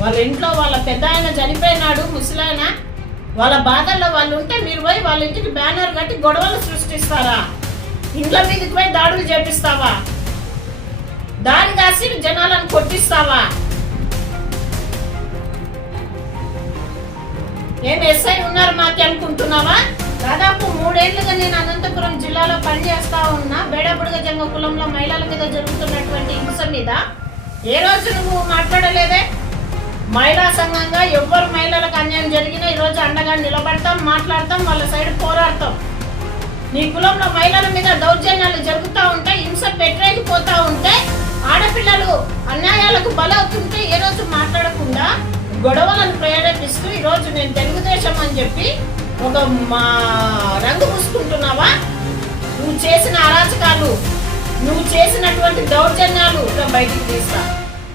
వాళ్ళ ఇంట్లో వాళ్ళ పెద్ద ఆయన చనిపోయినాడు ముసలాయన. వాళ్ళ బాధల్లో వాళ్ళు ఉంటే మీరు పోయి వాళ్ళ ఇంటికి బ్యానర్ కట్టి గొడవలు సృష్టిస్తారా? ఇండ్ల మీదకి పోయి దాడులు చేపిస్తావా? దాని కాసి జనాలను కొట్టిస్తావా? ఏం ఎస్ఐ ఉన్నారు మాకు అనుకుంటున్నావా? దాదాపు మూడేళ్ళుగా నేను అనంతపురం జిల్లాలో పనిచేస్తా ఉన్నా. బేడబుడుగ జంగ కులంలో మహిళల మీద జరుగుతున్నటువంటి హింస మీద. ఏ రోజు నువ్వు మాట్లాడలేదే? మహిళా సంఘంగా ఎవ్వరు మహిళలకు అన్యాయం జరిగినా ఈరోజు అండగా నిలబడతాం మాట్లాడతాం వాళ్ళ సైడ్ పోరాడతాం. నీ కులంలో మహిళల మీద దౌర్జన్యాలు జరుగుతూ ఉంటే హింస పెట్టలేకపోతా ఉంటే ఆడపిల్లలు అన్యాయాలకు బలవుతుంటే ఏ రోజు మాట్లాడకుండా గొడవలను ప్రేరేపిస్తూ ఈరోజు నేను తెలుగుదేశం అని చెప్పి ఒక మా రంగు పూసుకుంటున్నావా నువ్వు చేసిన అరాచకాలు నువ్వు చేసినటువంటి దౌర్జన్యాలు బయటికి తీస్తా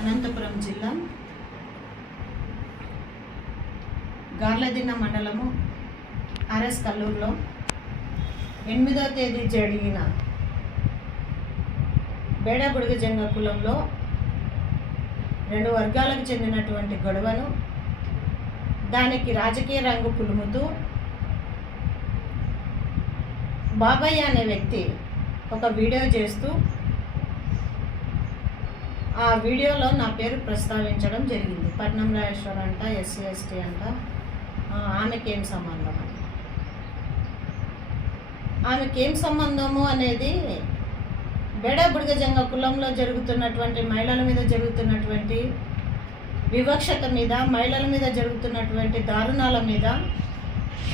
అనంతపురం జిల్లా గార్లదిన్న మండలము ఆర్ఎస్ కల్లూరులో ఎనిమిదో తేదీ జరిగిన బేడబుడుగ జంగ కులంలో రెండు వర్గాలకు చెందినటువంటి గొడవను దానికి రాజకీయ రంగు పులుముతూ బాబయ్య అనే వ్యక్తి ఒక వీడియో చేస్తూ ఆ వీడియోలో నా పేరు ప్రస్తావించడం జరిగింది. పట్నం రాజేశ్వర్ అంట ఎస్సీ ఎస్టీ అంట. ఆమెకేం సంబంధం? అని ఆమెకేం సంబంధము అనేది బెడ బుడిగజంగ కులంలో జరుగుతున్నటువంటి మహిళల మీద జరుగుతున్నటువంటి వివక్షత మీద మహిళల మీద జరుగుతున్నటువంటి దారుణాల మీద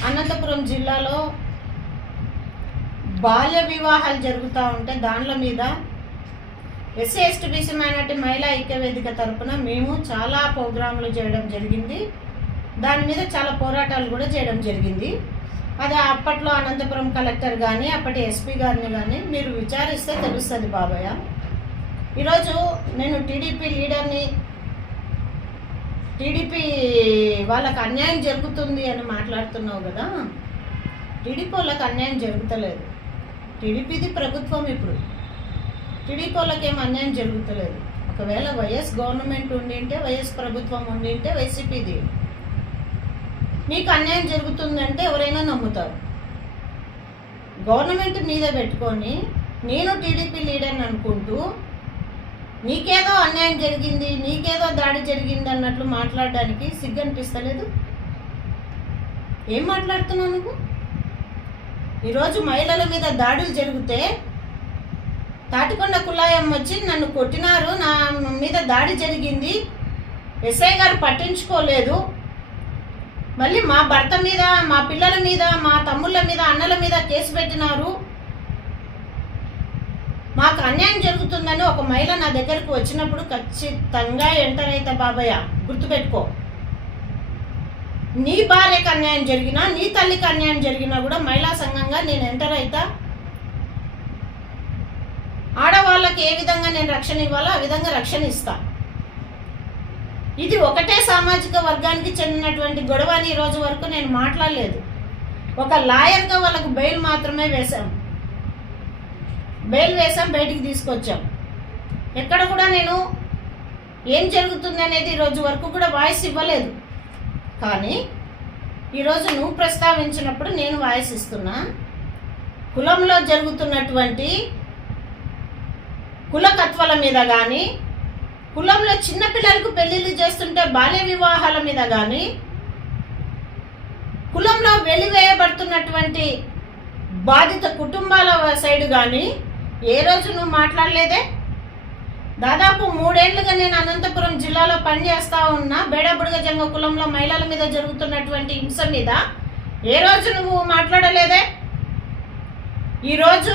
అనంతపురం జిల్లాలో బాల్య వివాహాలు జరుగుతూ ఉంటే దానిల మీద ఎస్సీ ఎస్టీ బీసీ మైనార్టీ మహిళా ఐక్య వేదిక తరపున మేము చాలా ప్రోగ్రాంలు చేయడం జరిగింది. దాని మీద చాలా పోరాటాలు కూడా చేయడం జరిగింది. అది అప్పట్లో అనంతపురం కలెక్టర్ కానీ అప్పటి ఎస్పీ గారిని కానీ మీరు విచారిస్తే తెలుస్తుంది బాబాయ్ ఈరోజు నేను టీడీపీ లీడర్ని టీడీపీ వాళ్ళకి అన్యాయం జరుగుతుంది అని మాట్లాడుతున్నావు కదా. టీడీపీ వాళ్ళకి అన్యాయం జరుగుతలేదు. టీడీపీది ప్రభుత్వం ఇప్పుడు. టీడీపీ వాళ్ళకి ఏం అన్యాయం జరుగుతలేదు. ఒకవేళ వైఎస్ గవర్నమెంట్ ఉండింటే వైఎస్ ప్రభుత్వం ఉండింటే వైసీపీది. మీకు అన్యాయం జరుగుతుందంటే ఎవరైనా నమ్ముతారు. గవర్నమెంట్ మీద పెట్టుకొని నేను టీడీపీ లీడర్ని అనుకుంటూ నీకేదో అన్యాయం జరిగింది నీకేదో దాడి జరిగింది అన్నట్లు మాట్లాడడానికి సిగ్గు అనిపిస్తలేదు ఏం మాట్లాడుతున్నావు నువ్వు? ఈరోజు మహిళల మీద దాడులు జరిగితే తాటికొండ కులాయం వచ్చి నన్ను కొట్టినారు నా మీద దాడి జరిగింది ఎస్ఐ గారు పట్టించుకోలేదు మళ్ళీ మా భర్త మీద మా పిల్లల మీద మా తమ్ముళ్ళ మీద అన్నల మీద కేసు పెట్టినారు. మాకు అన్యాయం జరుగుతుందని ఒక మహిళ నా దగ్గరకు వచ్చినప్పుడు ఖచ్చితంగా ఎంటర్ అవుతా బాబయ్య గుర్తుపెట్టుకో. నీ భార్యకు అన్యాయం జరిగినా నీ తల్లికి అన్యాయం జరిగినా కూడా మహిళా సంఘంగా నేను ఎంటర్ అవుతా ఆడవాళ్ళకి ఏ విధంగా నేను రక్షణ ఇవ్వాలో ఆ విధంగా రక్షణ ఇస్తాను ఇది ఒకటే సామాజిక వర్గానికి చెందినటువంటి గొడవ అని ఈరోజు వరకు నేను మాట్లాడలేదు. ఒక లాయర్గా వాళ్ళకు బెయిల్ మాత్రమే వేశాం. బెయిల్ వేసాం బయటికి తీసుకొచ్చాం. ఎక్కడ కూడా నేను ఏం జరుగుతుంది అనేది ఈరోజు వరకు కూడా వాయిస్ ఇవ్వలేదు. కానీ ఈరోజు నువ్వు ప్రస్తావించినప్పుడు నేను వాయిస్ ఇస్తున్నా. కులంలో జరుగుతున్నటువంటి కులకత్వల మీద కానీ చిన్నపిల్లలకు పెళ్ళిళ్ళు చేస్తుంటే బాల్య వివాహాల మీద కానీ కులంలో వెలివేయబడుతున్నటువంటి బాధిత కుటుంబాల సైడ్ కానీ ఏ రోజు నువ్వు మాట్లాడలేదే? దాదాపు మూడేళ్ళుగా నేను అనంతపురం జిల్లాలో పనిచేస్తా ఉన్నా బేడబుడుగ జంగ కులంలో మహిళల మీద జరుగుతున్నటువంటి హింస మీద ఏ రోజు నువ్వు మాట్లాడలేదే? ఈరోజు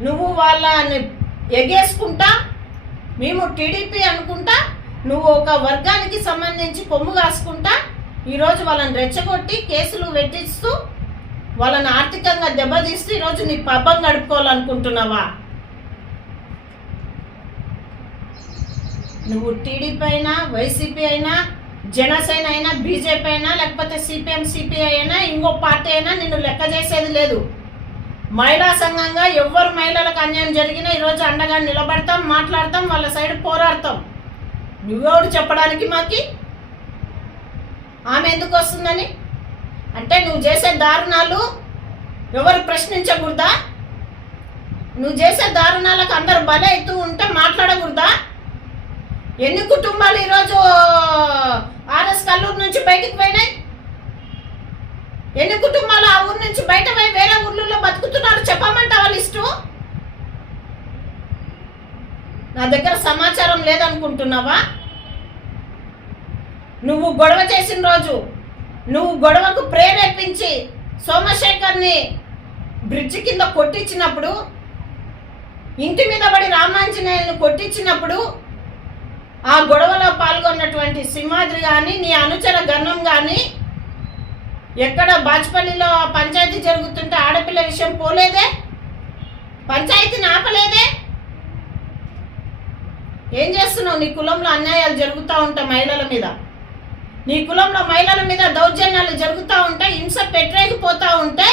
నువ్వు వాళ్ళని ఎగేసుకుంటా మేము టీడీపీ అనుకుంటా నువ్వు ఒక వర్గానికి సంబంధించి కొమ్ము కాసుకుంటా ఈరోజు వాళ్ళని రెచ్చగొట్టి కేసులు పెట్టిస్తూ వాళ్ళని ఆర్థికంగా దెబ్బతీస్తూ ఈరోజు నీ పబ్బం గడుపుకోవాలనుకుంటున్నావా? నువ్వు టీడీపీ అయినా వైసీపీ అయినా జనసేన అయినా బీజేపీ అయినా లేకపోతే సిపిఎం సిపిఐ అయినా ఇంకో పార్టీ అయినా నిన్ను లెక్క చేసేది లేదు. మహిళా సంఘంగా ఎవ్వరు మహిళలకు అన్యాయం జరిగినా ఈరోజు అండగా నిలబడతాం మాట్లాడతాం వాళ్ళ సైడ్ పోరాడతాం. నువ్వెవడు చెప్పడానికి మాకి? ఆమె ఎందుకు వస్తుందని? అంటే నువ్వు చేసే దారుణాలు ఎవరు ప్రశ్నించకూడదా? నువ్వు చేసే దారుణాలకు అందరు బల అవుతూ ఉంటే మాట్లాడకూడదా? ఎన్ని కుటుంబాలు ఈరోజు ఆర్ఎస్ కల్లూరు నుంచి బయటికి పోయినాయి? ఎన్ని కుటుంబాలు ఊరు నుంచి బయట పోయి వేరే ఊర్లలో బతుకుతున్నారు చెప్పమంటావా లిస్టు? నా దగ్గర సమాచారం లేదనుకుంటున్నావా? నువ్వు గొడవ చేసిన రోజు నువ్వు గొడవకు ప్రేరేపించి సోమశేఖర్ని బ్రిడ్జ్ కింద కొట్టించినప్పుడు ఇంటి మీద పడి రామాంజనేయులను కొట్టించినప్పుడు ఆ గొడవలో పాల్గొన్నటువంటి సింహాద్రి కానీ నీ అనుచర గన్నం కానీ ఎక్కడ బాజ్పల్లిలో పంచాయతీ జరుగుతుంటే ఆడపిల్ల విషయం పోలేదే? పంచాయతీని ఆపలేదే? ఏం చేస్తున్నావు? నీ కులంలో అన్యాయాలు జరుగుతూ ఉంటాయి మహిళల మీద. నీ కులంలో మహిళల మీద దౌర్జన్యాలు జరుగుతూ ఉంటాయి హింస పెట్టరేగిపోతూ ఉంటే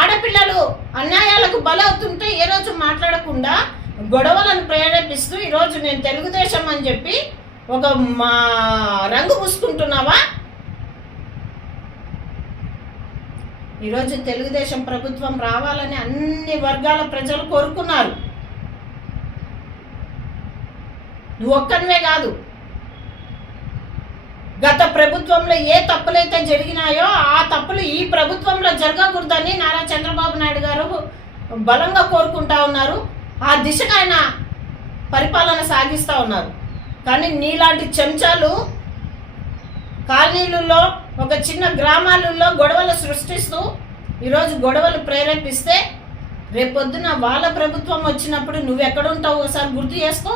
ఆడపిల్లలు అన్యాయాలకు బలవుతుంటే ఏ రోజు మాట్లాడకుండా గొడవలను ప్రేరేపిస్తూ ఈరోజు నేను తెలుగుదేశం అని చెప్పి ఒక మా రంగు పూసుకుంటున్నావా? ఈరోజు తెలుగుదేశం ప్రభుత్వం రావాలని అన్ని వర్గాల ప్రజలు కోరుకున్నారు. నువ్వు ఒక్కనివే కాదు. గత ప్రభుత్వంలో ఏ తప్పులైతే జరిగినాయో ఆ తప్పులు ఈ ప్రభుత్వంలో జరగకూడదని నారా చంద్రబాబు నాయుడు గారు బలంగా కోరుకుంటా ఉన్నారు. ఆ దిశగా ఆయన పరిపాలన సాగిస్తూ ఉన్నారు. కానీ నీలాంటి చెంచాలు కాలనీలలో ఒక చిన్న గ్రామాలలో గొడవలు సృష్టిస్తూ ఈరోజు గొడవలు ప్రేరేపిస్తే రేపొద్దున వాళ్ళ ప్రభుత్వం వచ్చినప్పుడు నువ్వు ఎక్కడుంటావు ఒకసారి గుర్తు చేసుకో.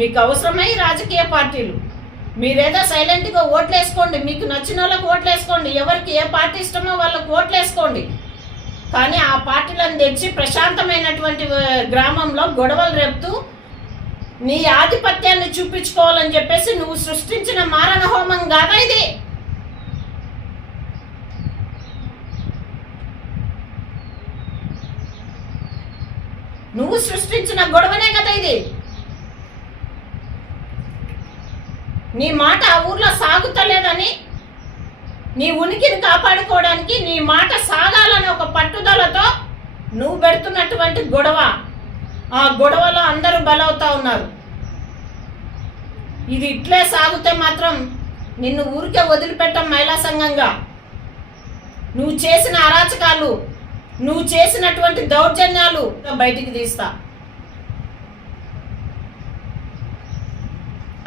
మీకు అవసరమై రాజకీయ పార్టీలు. మీరేదో సైలెంట్గా ఓట్లు వేసుకోండి మీకు నచ్చిన వాళ్ళకి ఓట్లు వేసుకోండి ఎవరికి ఏ పార్టీ ఇష్టమో వాళ్ళకి ఓట్లు వేసుకోండి కానీ ఆ పార్టీలను తెచ్చి ప్రశాంతమైనటువంటి గ్రామంలో గొడవలు రేపుతూ నీ ఆధిపత్యాన్ని చూపించుకోవాలని చెప్పేసి నువ్వు సృష్టించిన మారణ హోమం కాదా ఇది? నువ్వు సృష్టించిన గొడవనే కదా ఇది. నీ మాట ఆ ఊర్లో సాగుతలేదని నీ ఉనికిని కాపాడుకోవడానికి నీ మాట సాగాలని ఒక పట్టుదలతో నువ్వు పెడుతున్నటువంటి గొడవ. ఆ గొడవలో అందరూ బలవుతా ఉన్నారు. ఇది ఇట్లే సాగితే మాత్రం నిన్ను ఊరికే వదిలిపెట్టం మహిళా సంఘంగా. నువ్వు చేసిన అరాచకాలు నువ్వు చేసినటువంటి దౌర్జన్యాలు బయటికి తీస్తా.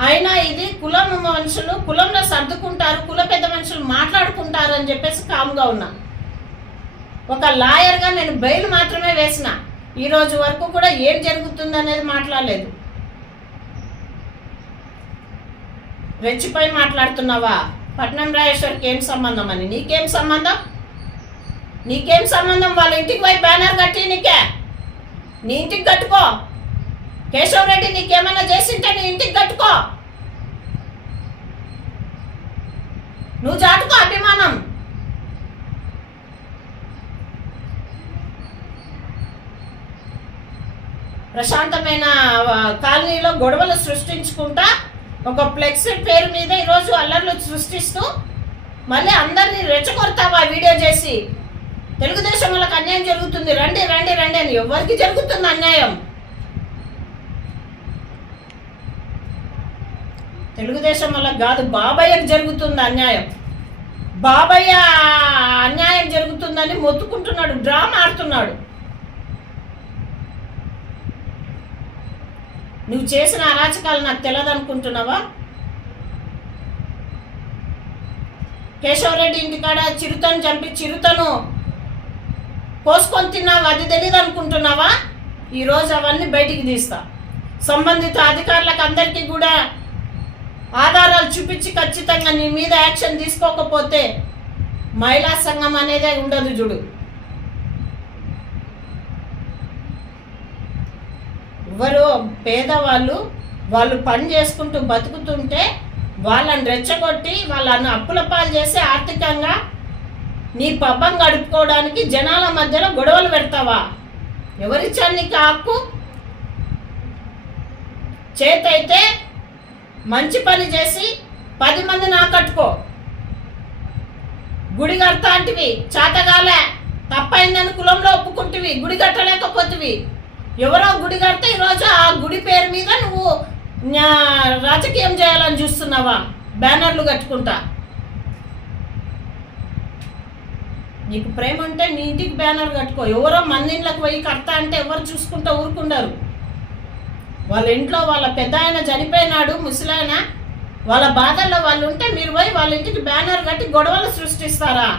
అయినా ఇది కులం మనుషులు కులంలో సర్దుకుంటారు కుల పెద్ద మనుషులు మాట్లాడుకుంటారు అని చెప్పేసి కామ్గా ఉన్నా. ఒక లాయర్గా నేను బెయిల్ మాత్రమే వేసిన. ఈరోజు వరకు కూడా ఏం జరుగుతుంది అనేది మాట్లాడలేదు. రెచ్చిపోయి మాట్లాడుతున్నావా? పట్నం రాజేశ్వరికి ఏం సంబంధం అని? నీకేం సంబంధం? నీకేం సంబంధం? వాళ్ళ ఇంటికి పోయి బ్యానర్ కట్టి నీకే. నీ ఇంటికి కట్టుకో. కేశవ్ రెడ్డి నీకేమైనా చేసింటే నీ ఇంటికి కట్టుకో. నువ్వు చాటుకో అభిమానం. ప్రశాంతమైన కాలనీలో గొడవలు సృష్టించుకుంటా ఒక ఫ్లెక్స్ పేరు మీద ఈరోజు అల్లర్లు సృష్టిస్తూ మళ్ళీ అందరినీ రెచ్చగొడతావా వీడియో చేసి. తెలుగుదేశం వాళ్ళకి అన్యాయం జరుగుతుంది. రండి రండి రండి అని ఎవరికి జరుగుతుంది అన్యాయం? తెలుగుదేశం వల్ల కాదు బాబయ్యకు జరుగుతుంది అన్యాయం. బాబయ్య అన్యాయం జరుగుతుందని మొత్తుకుంటున్నాడు డ్రామా ఆడుతున్నాడు. నువ్వు చేసిన అరాచకాలు నాకు తెలియదు అనుకుంటున్నావా కేశవరెడ్డి ఇంటికాడ చిరుతను చంపి చిరుతను కోసుకొని తిన్నావు? అది తెలియదు అనుకుంటున్నావా? ఈరోజు అవన్నీ బయటికి తీస్తా. సంబంధిత అధికారులకు అందరికీ కూడా ఆధారాలు చూపించి ఖచ్చితంగా నీ మీద యాక్షన్ తీసుకోకపోతే మహిళా సంఘం అనేదే ఉండదు చూడు. ఎవరు పేదవాళ్ళు వాళ్ళు పని చేసుకుంటూ బతుకుతుంటే వాళ్ళని రెచ్చగొట్టి వాళ్ళని అప్పుల పాలు చేసి ఆర్థికంగా నీ పబ్బం గడుపుకోవడానికి జనాల మధ్యలో గొడవలు పెడతావా? ఎవరిచ్చా నీకు హక్కు? చేతైతే మంచి పని చేసి పది మందిని కట్టుకో. గుడి కడతా అంటివి చేతగాలే. తప్పైందని కులంలో ఒప్పుకుంటువి గుడి కట్టలేకపోతివి. ఎవరో గుడి కడితే ఈరోజు ఆ గుడి పేరు మీద నువ్వు రాజకీయం చేయాలని చూస్తున్నావా? బ్యానర్లు కట్టుకుంటా. నీకు ప్రేమ ఉంటే నీ ఇంటికి బ్యానర్ కట్టుకో. ఎవరో మన ఇంట్లోకి పోయి కడతా అంటే ఎవరు చూసుకుంటూ ఊరుకుంటారు వాళ్ళ ఇంట్లో వాళ్ళ పెద్ద ఆయన చనిపోయినాడు ముసలాయన వాళ్ళ బాధల్లో వాళ్ళు ఉంటే మీరు పోయి వాళ్ళ ఇంటికి బ్యానర్ కట్టి గొడవలు సృష్టిస్తారా?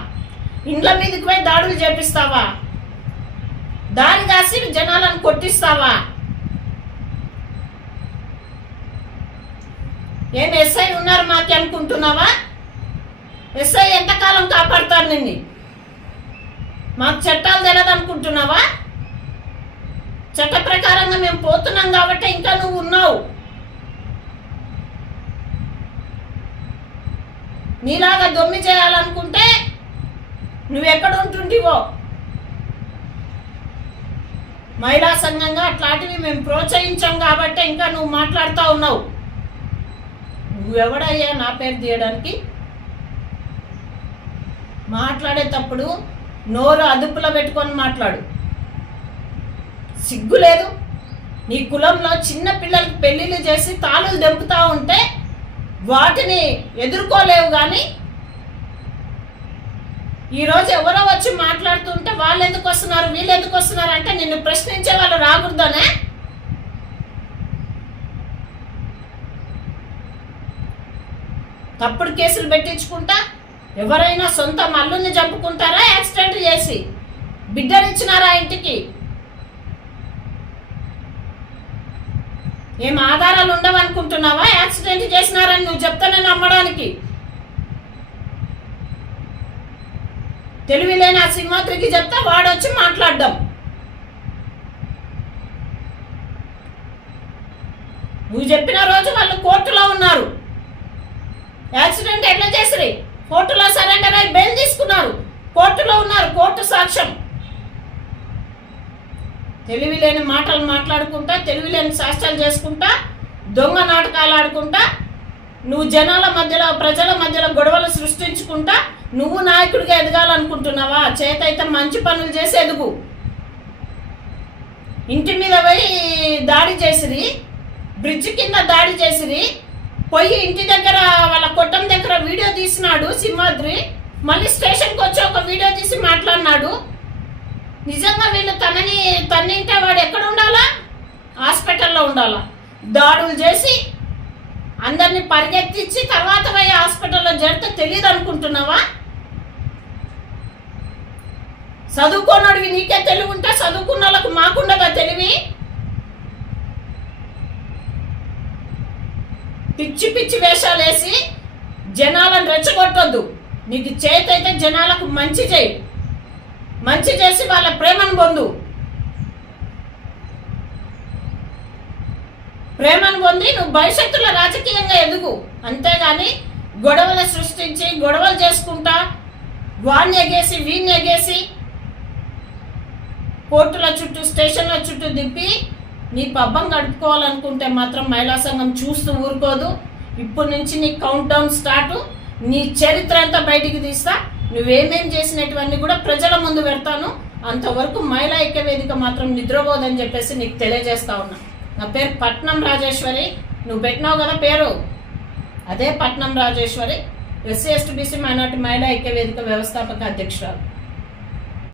ఇండ్ల మీదకి పోయి దాడులు చేపిస్తావా? దారి కాసి జనాలను కొట్టిస్తావా? ఏం ఎస్ఐ ఉన్నారు మాకి అనుకుంటున్నావా? ఎస్ఐ ఎంతకాలం కాపాడతారు నిన్ను? మాకు చట్టాలు తెలియదు అనుకుంటున్నావా చట్ట ప్రకారంగా మేము పోతున్నాం కాబట్టి ఇంకా నువ్వు ఉన్నావు. నీలాగా దొమ్మి చేయాలనుకుంటే నువ్వు ఎక్కడ ఉంటుంటివో మహిళా సంఘంగా అట్లాంటివి మేము ప్రోత్సహించాం కాబట్టి ఇంకా నువ్వు మాట్లాడుతూ ఉన్నావు. నువ్వెవడయ్యా నా పేరు తీయడానికి? మాట్లాడేటప్పుడు నోరు అదుపులో పెట్టుకొని మాట్లాడు. సిగ్గు లేదు. నీ కులంలో చిన్న పిల్లలకి పెళ్ళిళ్ళు చేసి తాళులు దెంపుతా ఉంటే వాటిని ఎదుర్కోలేవు కానీ ఈరోజు ఎవరో వచ్చి మాట్లాడుతుంటే వాళ్ళు ఎందుకు వస్తున్నారు వీళ్ళు ఎందుకు వస్తున్నారు అంటే నిన్ను ప్రశ్నించే వాళ్ళు రాకూడదనే. తప్పుడు కేసులు పెట్టించుకుంటా ఎవరైనా సొంత మల్లుల్ని చంపుకుంటారా యాక్సిడెంట్ చేసి బిడ్డనిచ్చినారా ఇంటికి? ఏం ఆధారాలు ఉండవనుకుంటున్నావా? యాక్సిడెంట్ చేసినారని నువ్వు చెప్తానే నమ్మడానికి. తెలివి లేని ఆ సింహాద్రికి చెప్తే వాడొచ్చి మాట్లాడడం. నువ్వు చెప్పిన రోజు వాళ్ళు కోర్టులో ఉన్నారు. యాక్సిడెంట్ ఎట్లా చేసిరి? కోర్టులో సరెండర్ అయి బెయిల్ తీసుకున్నారు. కోర్టులో ఉన్నారు కోర్టు సాక్ష్యం. తెలివి లేని మాటలు మాట్లాడుకుంటా తెలివి లేని శాస్త్రాలు చేసుకుంటా దొంగ నాటకాలు ఆడుకుంటా నువ్వు జనాల మధ్యలో ప్రజల మధ్యలో గొడవలు సృష్టించుకుంటా నువ్వు నాయకుడిగా ఎదగాలనుకుంటున్నావా? చేతైతే మంచి పనులు చేసి ఎదుగు. ఇంటి మీద పోయి దాడి చేసిరి బ్రిడ్జ్ కింద దాడి చేసిరి పోయి ఇంటి దగ్గర వాళ్ళ కొట్టం దగ్గర వీడియో తీసినాడు సింహాద్రి. మళ్ళీ స్టేషన్కి వచ్చి ఒక వీడియో తీసి మాట్లాడినాడు. నిజంగా వీళ్ళు తనని తన్నింటే వాడు ఎక్కడ ఉండాలా? హాస్పిటల్లో ఉండాలా? దాడులు చేసి అందరిని పరిగెత్తించి తర్వాత పోయి హాస్పిటల్లో జరిగితే తెలియదు అనుకుంటున్నావా? చదువుకోనోడివి నీకే తెలివి ఉంటే చదువుకున్న వాళ్ళకు మాకుండదా తెలివి? పిచ్చి పిచ్చి వేషాలు వేసి జనాలను రెచ్చగొట్టొద్దు. నీకు చేతైతే జనాలకు మంచి చేయి. మంచి చేసి వాళ్ళ ప్రేమను పొందు. ప్రేమను పొంది నువ్వు భవిష్యత్తులో రాజకీయంగా ఎదుగు అంతేగాని గొడవలు సృష్టించి గొడవలు చేసుకుంటా వాడిని ఎగేసి వీడిని ఎగేసి కోర్టుల చుట్టూ స్టేషన్ల చుట్టూ దిప్పి నీ పబ్బం గడుపుకోవాలనుకుంటే మాత్రం మహిళా సంఘం చూస్తూ ఊరుకోదు. ఇప్పటి నుంచి నీ కౌంట్ డౌన్ స్టార్ట్ నీ చరిత్ర అంతా బయటికి తీస్తా. నువ్వేమేం చేసినటువన్నీ కూడా ప్రజల ముందు పెడతాను. అంతవరకు మహిళా ఐక్య వేదిక మాత్రం నిద్రపోదని చెప్పేసి నీకు తెలియజేస్తా ఉన్నా. నా పేరు పట్నం రాజేశ్వరి. నువ్వు పెట్టినావు కదా పేరు? అదే Patnam Rajeshwari SC ST BC minority మహిళా ఐక్య వేదిక వ్యవస్థాపక అధ్యక్షురాలు.